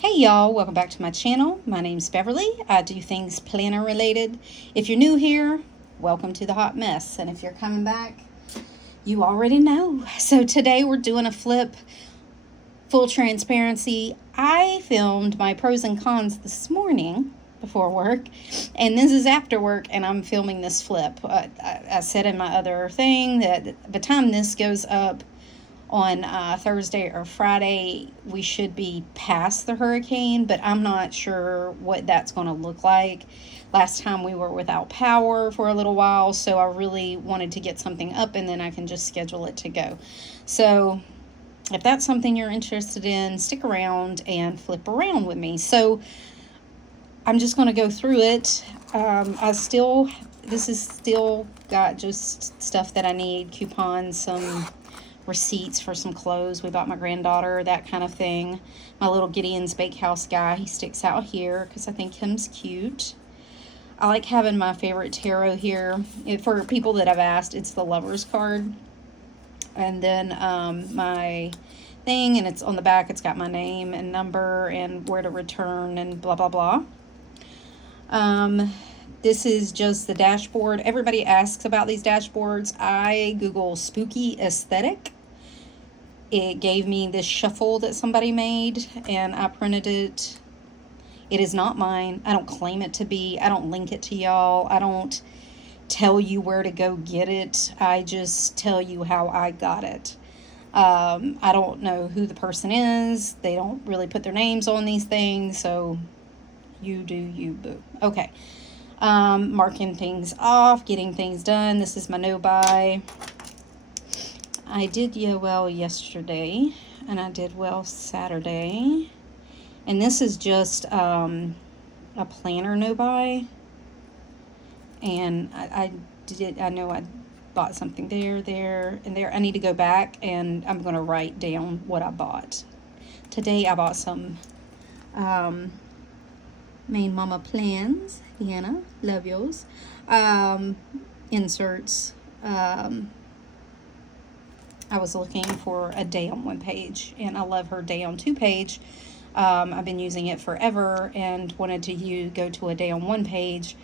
Hey y'all, welcome back to my channel. My name's Beverly. I do things planner related. If you're new here, welcome to the hot mess. And if you're coming back, you already know. So today we're doing a flip. Full transparency, I filmed my pros and cons this morning before work, and this is after work, and I'm filming this flip. I said in my other thing that by the time this goes up on Thursday or Friday, we should be past the hurricane, but I'm not sure what that's going to look like. Last time we were without power for a little while, so I really wanted to get something up and then I can just schedule it to go. So if that's something you're interested in, stick around and flip around with me. So I'm just going to go through it. This is still got just stuff that I need, coupons, some receipts for some clothes we bought my granddaughter, that kind of thing. My little Gideon's Bakehouse guy, he sticks out here because I think him's cute. I like having my favorite tarot here. For people that have asked, it's the Lover's card. And then my thing, and it's on the back, it's got my name and number and where to return and blah, blah, blah. This is just the dashboard. Everybody asks about these dashboards. I Google spooky aesthetic. It gave me this shuffle that somebody made, and I printed it. It is not mine. I don't claim it to be. I don't link it to y'all. I don't tell you where to go get it. I just tell you how I got it. I don't know who the person is. They don't really put their names on these things, so you do you, boo. Okay. Marking things off, getting things done. This is my no-buy. I did well yesterday, and I did well Saturday. And this is just a planner no-buy. And I know I bought something there, and there. I need to go back, and I'm going to write down what I bought. Today I bought some Main Mama Plans. Vienna, love yours. Inserts. I was looking for a day on one page, and I love her day on two page. I've been using it forever and wanted to go to a day on one page.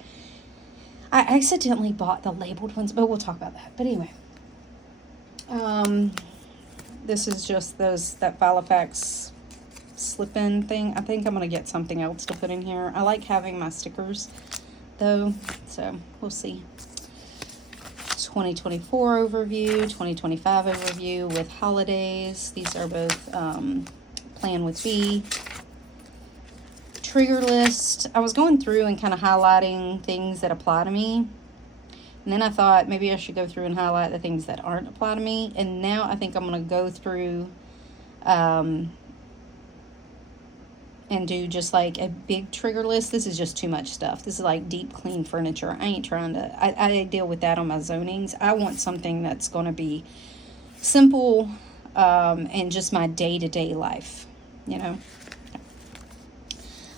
I accidentally bought the labeled ones, but we'll talk about that. But anyway, this is just that Filofax slip-in thing. I think I'm going to get something else to put in here. I like having my stickers, though, so we'll see. 2024 overview, 2025 overview with holidays. These are both Plan with B. Trigger list. I was going through and kind of highlighting things that apply to me. And then I thought maybe I should go through and highlight the things that aren't apply to me. And now I think I'm going to go through and do just like a big trigger list. This is just too much stuff. This is like deep clean furniture. I ain't trying to, I deal with that on my zonings. I want something that's going to be simple and just my day-to-day life, you know.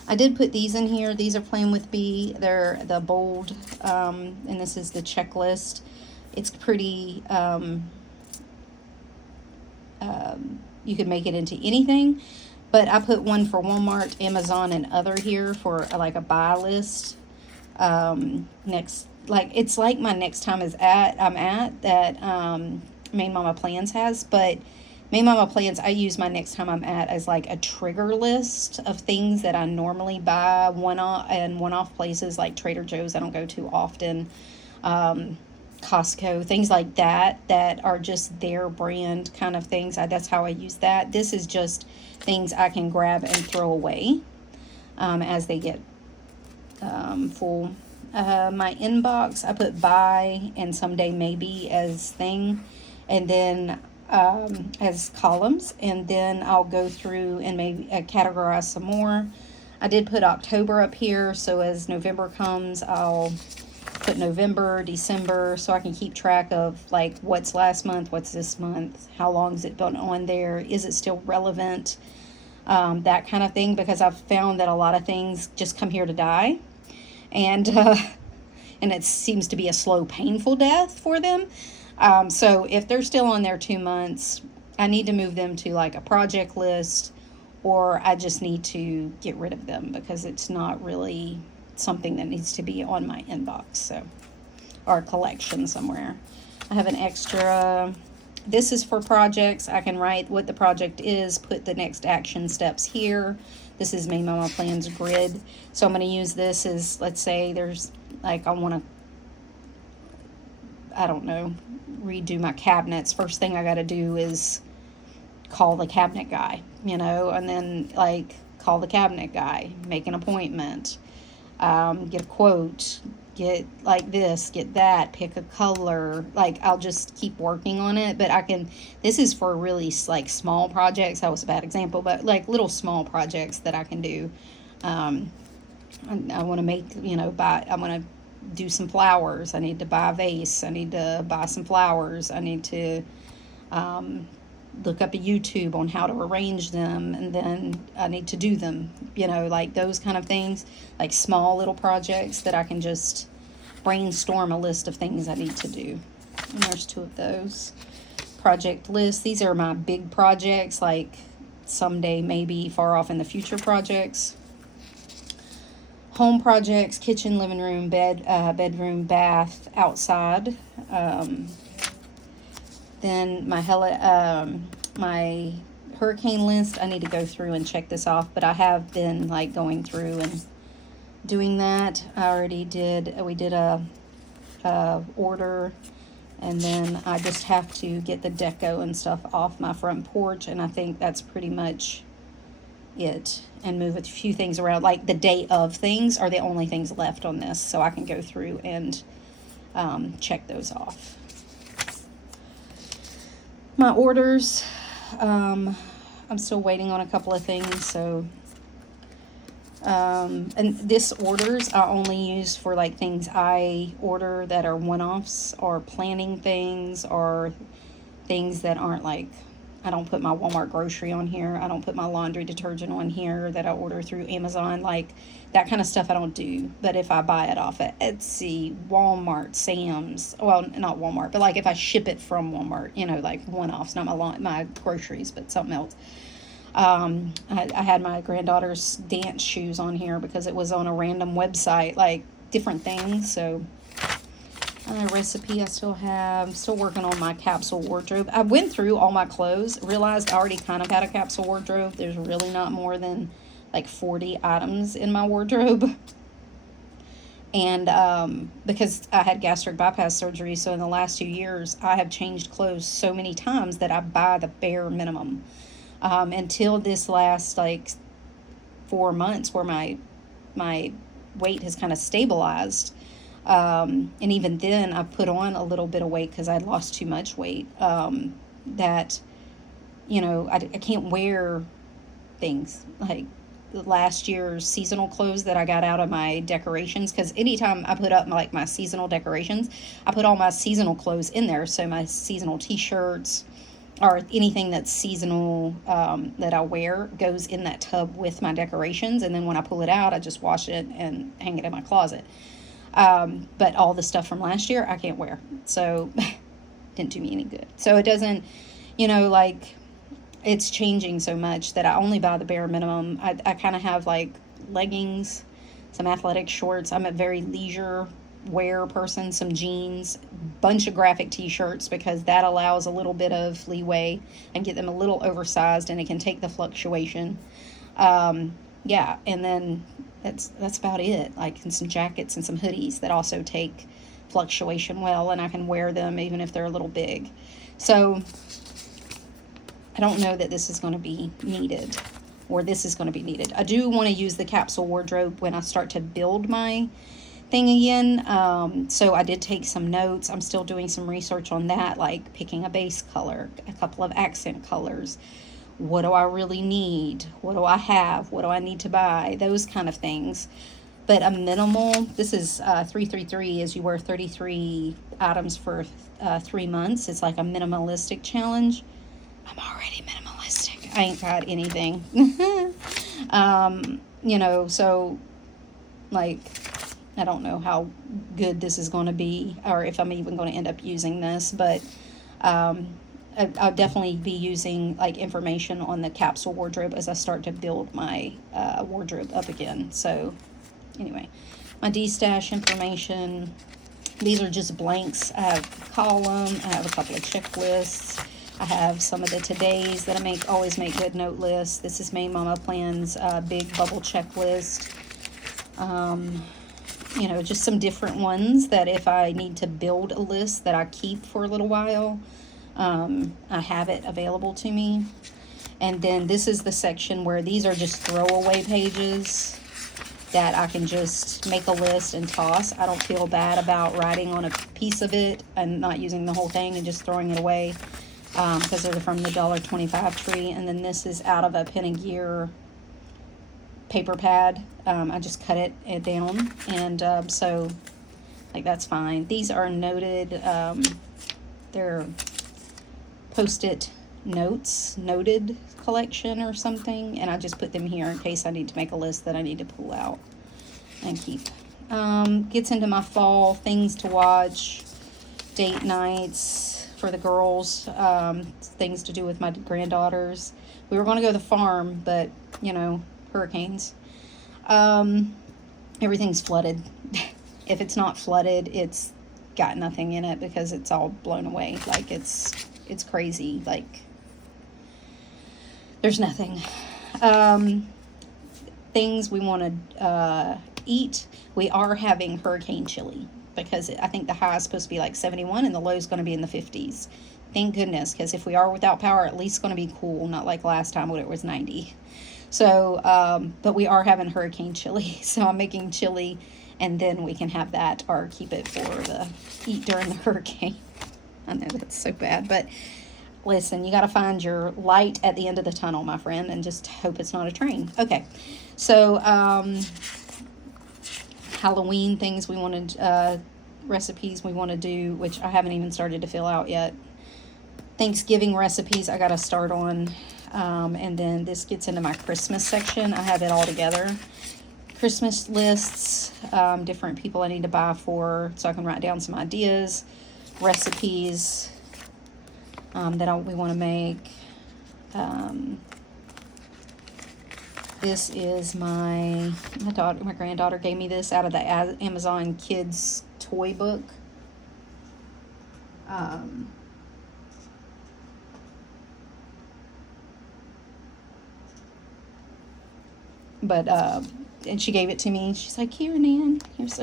I did put these in here. These are Plan with B. They're the bold, and this is the checklist. It's pretty, you could make it into anything. But I put one for Walmart, Amazon, and other here for like a buy list. It's like my next time I'm at that Main Mama Plans has, but Main Mama Plans, I use my next time I'm at as like a trigger list of things that I normally buy one-off places like Trader Joe's. I don't go too often. Costco, things like that are just their brand kind of things. That's how I use that. This is just things I can grab and throw away as they get full. My inbox, I put buy and someday maybe as thing, and then as columns, and then I'll go through and maybe categorize some more. I did put October up here, so as November comes, I'll put November, December, so I can keep track of like what's last month, what's this month, how long has it been on there, is it still relevant, that kind of thing, because I've found that a lot of things just come here to die, and it seems to be a slow, painful death for them. So if they're still on there 2 months, I need to move them to like a project list or I just need to get rid of them because it's not really something that needs to be on my inbox, so, or collection somewhere. I have an extra. This is for projects. I can write what the project is, put the next action steps here. This is Made Mama Plans grid. So I'm going to use this as, let's say there's, like, I want to, I don't know, redo my cabinets. First thing I got to do is call the cabinet guy, and then, like, call the cabinet guy, make an appointment, get a quote, get like this, get that, pick a color. Like, I'll just keep working on it, but this is for really, like, small projects. That was a bad example, but like little small projects that I can do. I want to make, I want to do some flowers. I need to buy a vase. I need to buy some flowers. I need to look up a YouTube on how to arrange them, and then I need to do them, like those kind of things, like small little projects that I can just brainstorm a list of things I need to do. And there's 2 of those. Project lists. These are my big projects, like someday, maybe far off in the future projects. Home projects, kitchen, living room, bedroom, bath, outside. Then my hurricane list, I need to go through and check this off, but I have been, like, going through and doing that. We did a order, and then I just have to get the deco and stuff off my front porch, and I think that's pretty much it, and move a few things around. Like, the day of things are the only things left on this, so I can go through and check those off. My orders, I'm still waiting on a couple of things, so, and this orders I only use for, like, things I order that are one-offs, or planning things, or things that aren't, like, I don't put my Walmart grocery on here. I don't put my laundry detergent on here that I order through Amazon. Like, that kind of stuff I don't do. But if I buy it off at Etsy, Walmart, Sam's, well, not Walmart, but, like, if I ship it from Walmart, like one-offs, not my groceries, but something else. I had my granddaughter's dance shoes on here because it was on a random website, like, different things. So, recipe I still have. Still working on my capsule wardrobe. I went through all my clothes, realized I already kind of had a capsule wardrobe. There's really not more than, like, 40 items in my wardrobe. And because I had gastric bypass surgery, so in the last 2 years, I have changed clothes so many times that I buy the bare minimum. Until this last, like, 4 months, where my weight has kind of stabilized. And even then, I put on a little bit of weight because I'd lost too much weight. That, I can't wear things like last year's seasonal clothes that I got out of my decorations. Because anytime I put up my seasonal decorations, I put all my seasonal clothes in there. So my seasonal t-shirts or anything that's seasonal that I wear goes in that tub with my decorations. And then when I pull it out, I just wash it and hang it in my closet. But all the stuff from last year, I can't wear. So, didn't do me any good. So, it doesn't, like, it's changing so much that I only buy the bare minimum. I kind of have, like, leggings, some athletic shorts. I'm a very leisure wear person, some jeans, bunch of graphic t-shirts, because that allows a little bit of leeway and get them a little oversized, and it can take the fluctuation. Yeah, and then that's about it. Like, and some jackets and some hoodies that also take fluctuation well, and I can wear them even if they're a little big. So I don't know that this is going to be needed, or this is going to be needed. I do want to use the capsule wardrobe when I start to build my thing again. So I did take some notes. I'm still doing some research on that, like picking a base color, a couple of accent colors. What do I really need? What do I have? What do I need to buy? Those kind of things. But a minimal, this is 333, is you wear 33 items for 3 months. It's like a minimalistic challenge. I'm already minimalistic. I ain't got anything. So, like, I don't know how good this is going to be, or if I'm even going to end up using this, but I'll definitely be using like information on the capsule wardrobe as I start to build my wardrobe up again. So anyway, my D-stash information, these are just blanks. I have a column, I have a couple of checklists, I have some of the todays that I always make good note lists. This is Main Mama Plan's big bubble checklist. You know, just some different ones that if I need to build a list that I keep for a little while, I have it available to me. And then this is the section where these are just throwaway pages that I can just make a list and toss. I don't feel bad about writing on a piece of it and not using the whole thing and just throwing it away, because they're from the $1.25 tree. And then this is out of a Pen and Gear paper pad. I just cut it down, and so like that's fine. These are noted, they're post-it notes, noted collection or something, and I just put them here in case I need to make a list that I need to pull out and keep. Gets into my fall things to watch, date nights for the girls, things to do with my granddaughters. We were going to go to the farm, but you know, hurricanes. Everything's flooded. If it's not flooded, it's got nothing in it because it's all blown away. Like it's crazy. Like there's nothing. Things we want to eat. We are having hurricane chili because I think the high is supposed to be like 71 and the low is going to be in the 50s. Thank goodness, because if we are without power, at least it's going to be cool, not like last time when it was 90. So, but we are having hurricane chili, so I'm making chili, and then we can have that or keep it for the eat during the hurricane. I know that's so bad, but listen, you got to find your light at the end of the tunnel, my friend, and just hope it's not a train. Okay, so Halloween things we wanted, recipes we want to do, which I haven't even started to fill out yet. Thanksgiving recipes I got to start on. And then this gets into my Christmas section. I have it all together. Christmas lists, different people I need to buy for, so I can write down some ideas, recipes that we want to make. This is my granddaughter gave me this out of the Amazon Kids toy book. And she gave it to me. She's like, here, Nan, here's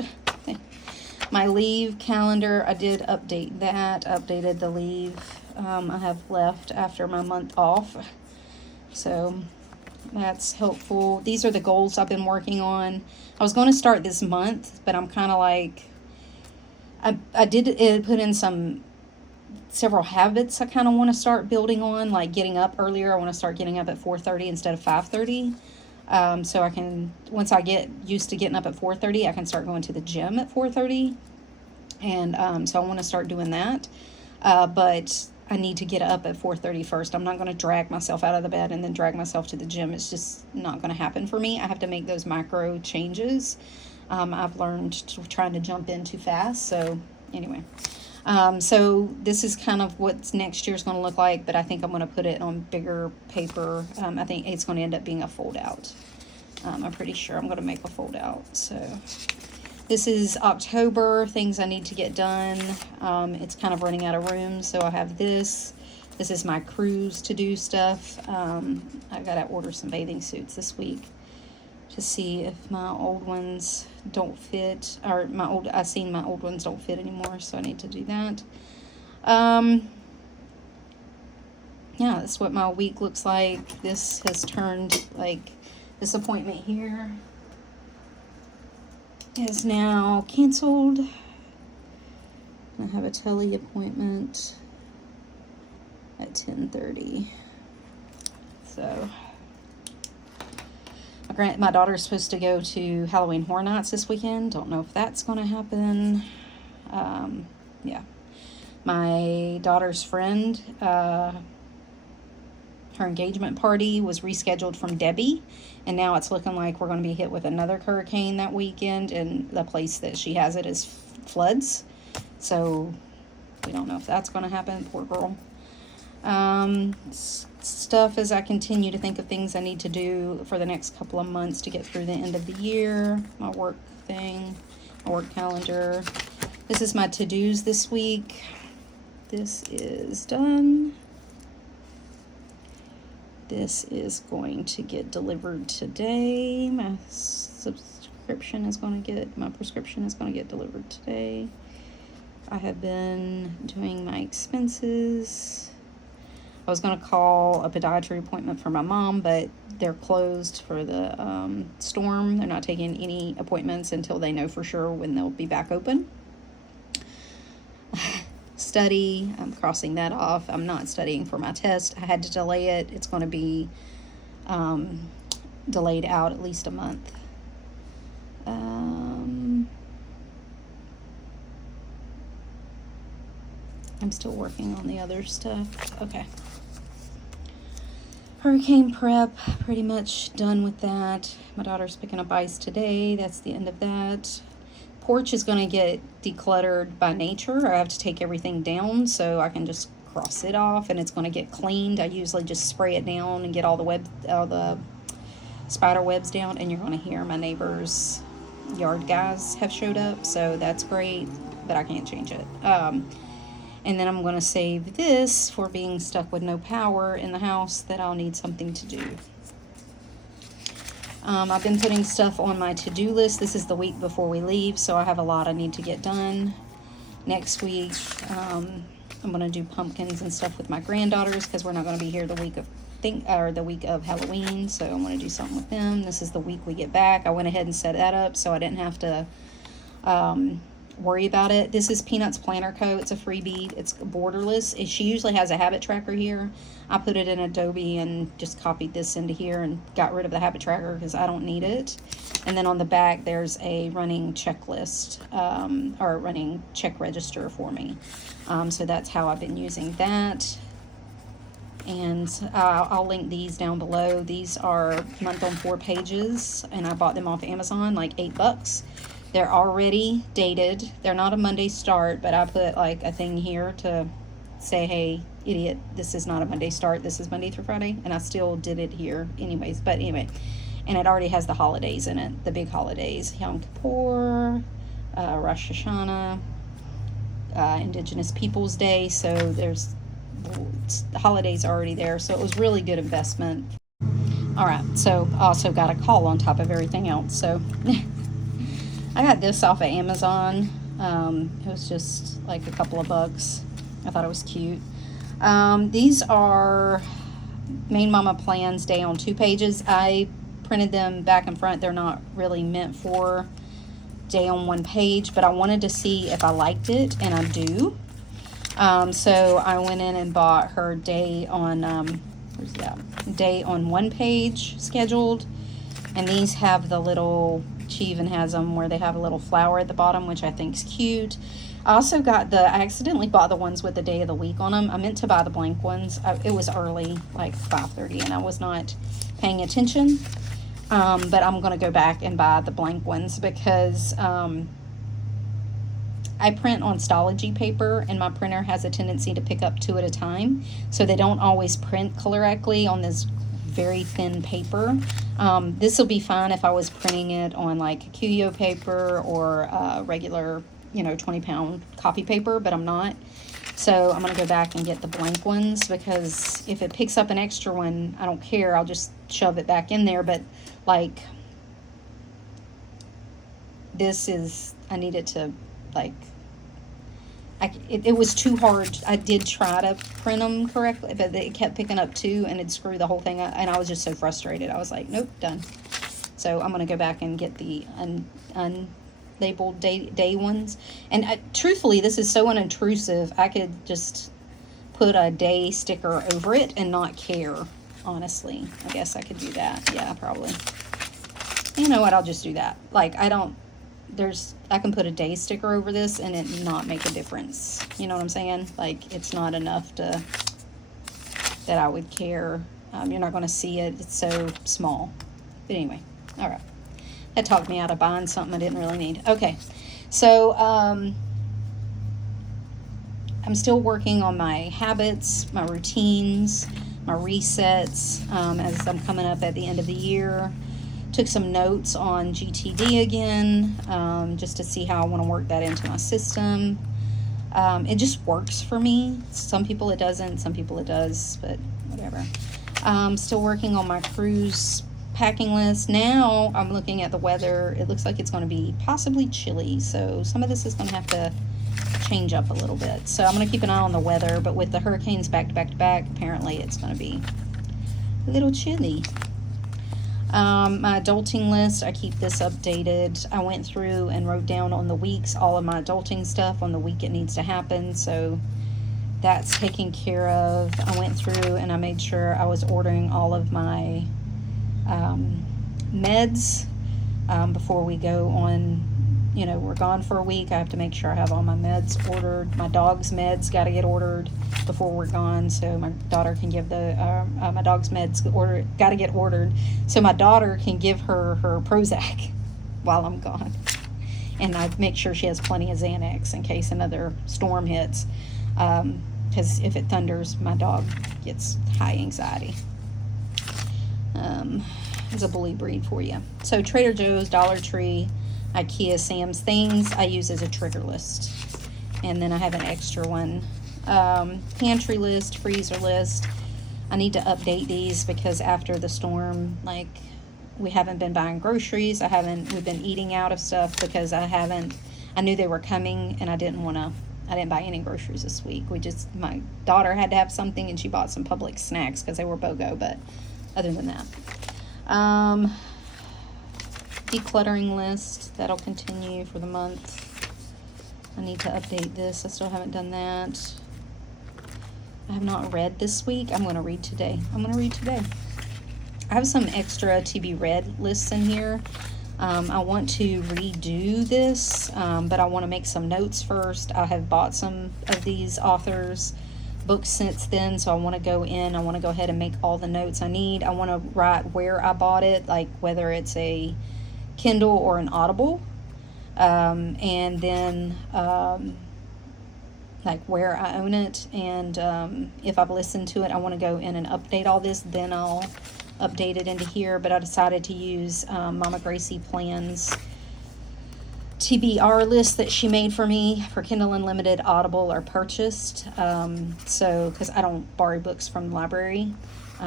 my leave calendar. I did update that, updated the leave I have left after my month off. So that's helpful. These are the goals I've been working on. I was going to start this month, but I'm kind of like, I did put in several habits I kind of want to start building on, like getting up earlier. I want to start getting up at 4:30 instead of 5:30. So I can, once I get used to getting up at 4:30, I can start going to the gym at 4:30. And so I want to start doing that. But I need to get up at 4:30 first. I'm not going to drag myself out of the bed and then drag myself to the gym. It's just not going to happen for me. I have to make those micro changes. I've learned trying to jump in too fast. So anyway, so this is kind of what next year's going to look like, but I think I'm going to put it on bigger paper. I think it's going to end up being a fold out. I'm pretty sure I'm going to make a fold out. So this is October, things I need to get done. It's kind of running out of room, so I have this. This is my cruise to do stuff. I got to order some bathing suits this week to see if my old ones don't fit, or I've seen my old ones don't fit anymore, so I need to do that. Yeah, that's what my week looks like. This has turned, like, this appointment here is now canceled. I have a tele appointment at 10:30. So my daughter's supposed to go to Halloween Horror Nights this weekend. Don't know if that's going to happen. Yeah. My daughter's friend, her engagement party was rescheduled from Debbie, and now it's looking like we're going to be hit with another hurricane that weekend, and the place that she has it is floods. So we don't know if that's going to happen. Poor girl. Stuff as I continue to think of things I need to do for the next couple of months to get through the end of the year. My work thing, my work calendar. This is my to-dos this week. This is done. This is going to get delivered today. My prescription is going to get delivered today. I have been doing my expenses. I was going to call a podiatry appointment for my mom, but they're closed for the storm. They're not taking any appointments until they know for sure when they'll be back open. Study, I'm crossing that off. I'm not studying for my test. I had to delay it. It's going to be delayed out at least a month. I'm still working on the other stuff. Okay. Hurricane prep, pretty much done with that. My daughter's picking up ice today. That's the end of that. Porch is going to get decluttered by nature. I have to take everything down so I can just cross it off, and it's going to get cleaned. I usually just spray it down and get all the spider webs down, and you're going to hear my neighbors' yard guys have showed up, so that's great, but I can't change it. And then I'm going to save this for being stuck with no power in the house that I'll need something to do. I've been putting stuff on my to-do list. This is the week before we leave, so I have a lot I need to get done. Next week, I'm going to do pumpkins and stuff with my granddaughters because we're not going to be here the week of Halloween, so I'm going to do something with them. This is the week we get back. I went ahead and set that up so I didn't have to worry about it. This is Peanut's Planner Co. It's a freebie. It's borderless. She usually has a habit tracker here. I put it in Adobe and just copied this into here and got rid of the habit tracker because I don't need it. And then on the back there's a running checklist or a running check register for me. So that's how I've been using that. And I'll link these down below. These are month on 4 pages, and I bought them off Amazon, like $8. They're already dated. They're not a Monday start, but I put like a thing here to say, hey, idiot, this is not a Monday start. This is Monday through Friday. And I still did it here anyways. But anyway, and it already has the holidays in it, the big holidays. Yom Kippur, Rosh Hashanah, Indigenous Peoples Day. So there's the holidays already there. So it was really good investment. All right, so I also got a call on top of everything else. So I got this off of Amazon. It was just like a couple of bucks. I thought it was cute. These are Main Mama Plans Day on 2 pages. I printed them back and front. They're not really meant for day on 1 page, but I wanted to see if I liked it, and I do. So I went in and bought her day on, day on 1 page scheduled. And these have the little, she even has them where they have a little flower at the bottom, which I think is cute. I also got I accidentally bought the ones with the day of the week on them. I meant to buy the blank ones. It was early, like 5:30, and I was not paying attention. But I'm going to go back and buy the blank ones because I print on Stalogy paper, and my printer has a tendency to pick up 2 at a time. So they don't always print correctly on this very thin paper. This will be fine if I was printing it on like Kokuyo paper or regular, 20-pound copy paper, but I'm not. So I'm going to go back and get the blank ones because if it picks up an extra one, I don't care. I'll just shove it back in there. But like this is, I needed to like, it was too hard. I did try to print them correctly, but it kept picking up 2 and it'd screw the whole thing up. And I was just so frustrated. I was like, nope, done. So I'm going to go back and get the unlabeled day ones. And truthfully, this is so unintrusive. I could just put a day sticker over it and not care, honestly. I guess I could do that. Yeah, probably. You know what? I'll just do that. Like, I can put a day sticker over this and it not make a difference. You know what I'm saying? Like, it's not enough that I would care. You're not going to see it. It's so small. But anyway, all right. That talked me out of buying something I didn't really need. Okay, so I'm still working on my habits, my routines, my resets as I'm coming up at the end of the year. Took some notes on GTD again, just to see how I want to work that into my system. It just works for me. Some people it doesn't, some people it does, but whatever. Still working on my cruise packing list. Now I'm looking at the weather. It looks like it's going to be possibly chilly, so some of this is going to have to change up a little bit. So I'm going to keep an eye on the weather, but with the hurricanes back to back to back, apparently it's going to be a little chilly. My adulting list, I keep this updated. I went through and wrote down on the weeks all of my adulting stuff on the week it needs to happen, so that's taken care of. I went through and I made sure I was ordering all of my meds before we go on. We're gone for a week. I have to make sure I have all my meds ordered. My dog's meds got to get ordered before we're gone, so my daughter can give my dog's meds got to get ordered, so my daughter can give her Prozac while I'm gone. And I make sure she has plenty of Xanax in case another storm hits, because if it thunders, my dog gets high anxiety. It's a bully breed for you. So Trader Joe's, Dollar Tree, IKEA, Sam's, things I use as a trigger list. And then I have an extra one. Pantry list, freezer list. I need to update these because after the storm, we haven't been buying groceries. We've been eating out of stuff because I knew they were coming and I didn't buy any groceries this week. My daughter had to have something and she bought some Publix snacks because they were BOGO, but other than that. Decluttering list, that'll continue for the month. I need to update this. I still haven't done that. I have not read this week. I'm going to read today. I have some extra to be read lists in here. I want to redo this, but I want to make some notes first. I have bought some of these authors' books since then, so I want to go ahead and make all the notes I need. I want to write where I bought it, like whether it's a Kindle or an Audible, and then where I own it, and if I've listened to it. I want to go in and update all this, then I'll update it into here. But I decided to use Mama Gracie Plan's TBR list that she made for me for Kindle Unlimited, Audible, or purchased. Because I don't borrow books from the library,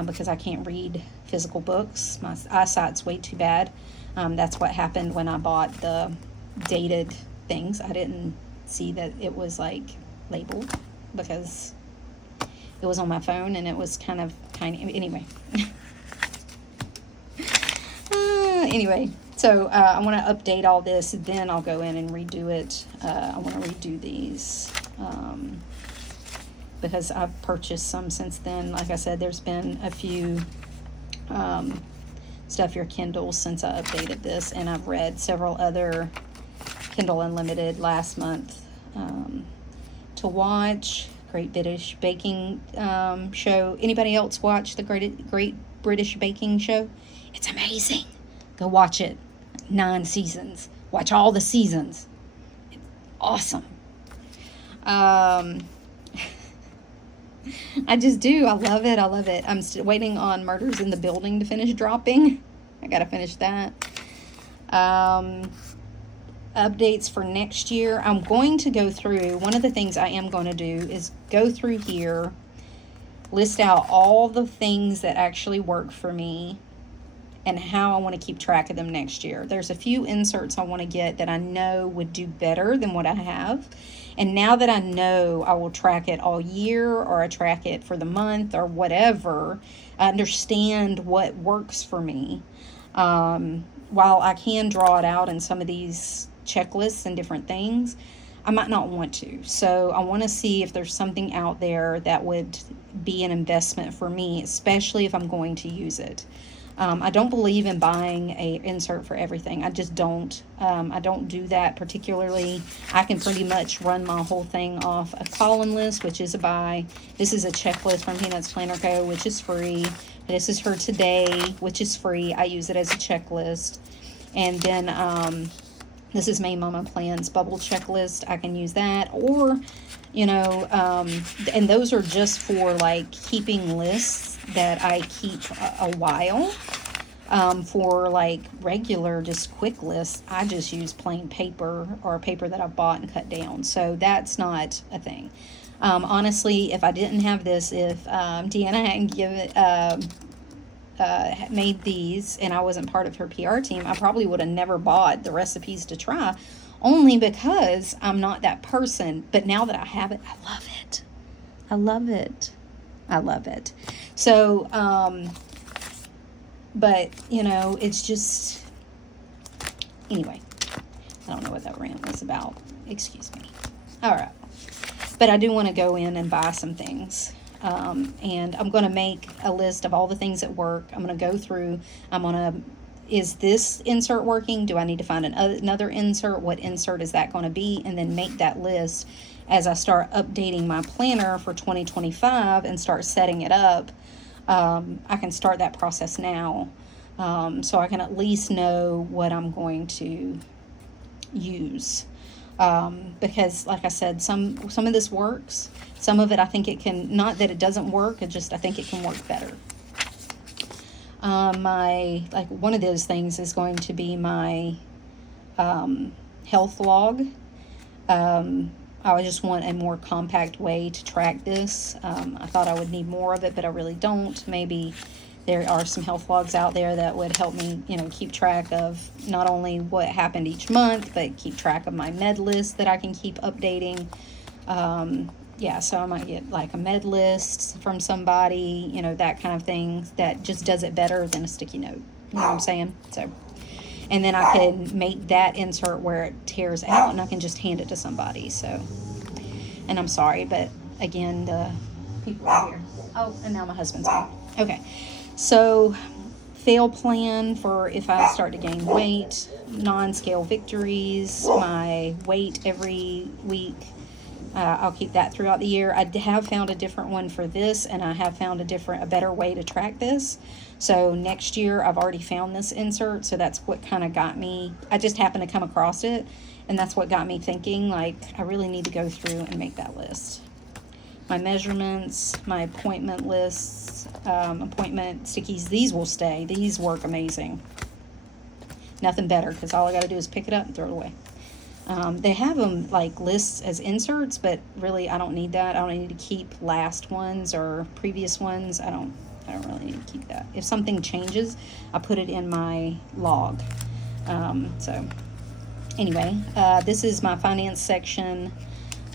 because I can't read physical books. My eyesight's way too bad. That's what happened when I bought the dated things. I didn't see that it was labeled because it was on my phone and it was kind of tiny. Anyway. So I want to update all this, then I'll go in and redo it. I want to redo these because I've purchased some since then. Like I said, there's been a few Stuff Your Kindle since I updated this, and I've read several other Kindle Unlimited last month. To watch, Great British Baking Show. Anybody else watch the Great British Baking Show? It's amazing. Go watch it. 9 seasons. Watch all the seasons. It's awesome. I just do. I love it. I'm still waiting on Murders in the Building to finish dropping. I gotta finish that. Updates for next year. I'm going to go through, one of the things I am going to do is go through here, list out all the things that actually work for me and how I want to keep track of them next year. There's a few inserts I want to get that I know would do better than what I have. And now that I know I will track it all year, or I track it for the month or whatever, I understand what works for me. While I can draw it out in some of these checklists and different things, I might not want to. So I want to see if there's something out there that would be an investment for me, especially if I'm going to use it. I don't believe in buying an insert for everything. I just don't. I don't do that particularly. I can pretty much run my whole thing off a column list, which is a buy. This is a checklist from Peanuts Planner Co., which is free. This is her today, which is free. I use it as a checklist. And then This is May Mama Plans bubble checklist. I can use that, or, you know, and those are just for like keeping lists that I keep a while. For like regular, just quick lists, I just use plain paper or paper that I bought and cut down. So that's not a thing. Honestly, if I didn't have this, if Deanna hadn't made these and I wasn't part of her PR team, I probably would have never bought the recipes to try, only because I'm not that person. But now that I have it, I love it. I love it. I love it. So, but, you know, it's just, anyway, I don't know what that rant was about. Excuse me. All right. But I do want to go in and buy some things. And I'm going to make a list of all the things that work. I'm going to go through. Is this insert working? Do I need to find another insert? What insert is that going to be? And then make that list as I start updating my planner for 2025 and start setting it up. I can start that process now, so I can at least know what I'm going to use. Because like I said, some of this works. Some of it I think it can, not that it doesn't work, I think it can work better. One of those things is going to be my health log. I just want a more compact way to track this. I thought I would need more of it, but I really don't. Maybe there are some health logs out there that would help me, you know, keep track of not only what happened each month, but keep track of my med list that I can keep updating. Yeah, so I might get like a med list from somebody, you know, that kind of thing that just does it better than a sticky note. You know what I'm saying? So, and then I can make that insert where it tears out and I can just hand it to somebody. So, and I'm sorry, but again, the people are here. Oh, and now my husband's on. Okay. So, fail plan for if I start to gain weight, non-scale victories, my weight every week. I'll keep that throughout the year. I have found a different one for this, and I have found a better way to track this. So next year, I've already found this insert, so that's what kind of got me. I just happened to come across it, and that's what got me thinking, like, I really need to go through and make that list. My measurements, my appointment lists, appointment stickies, these will stay. These work amazing. Nothing better, because all I got to do is pick it up and throw it away. They have them like lists as inserts, but really I don't need that. I don't need to keep last ones or previous ones. I don't really need to keep that. If something changes, I put it in my log. So anyway, this is my finance section.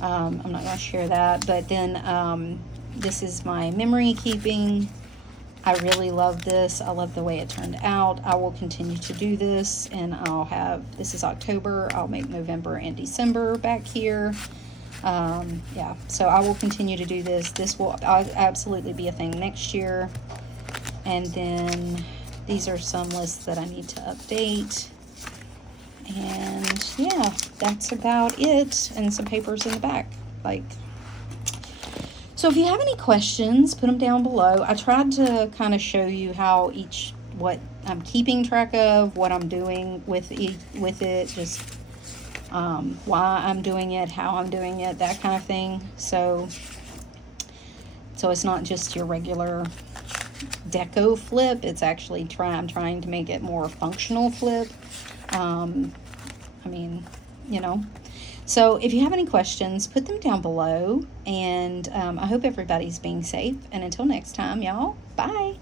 I'm not going to share that, but then this is my memory keeping. I really love this. I love the way it turned out. I will continue to do this, and this is October. I'll make November and December back here. Yeah, so I will continue to do this. This will absolutely be a thing next year. And then these are some lists that I need to update. And yeah, that's about it. And some papers in the back. So if you have any questions, put them down below. I tried to kind of show you how what I'm keeping track of, what I'm doing with it, just why I'm doing it, how I'm doing it, that kind of thing. So it's not just your regular deco flip. It's actually I'm trying to make it more functional flip. I mean, you know. So if you have any questions, put them down below, and I hope everybody's being safe. And until next time, y'all, bye.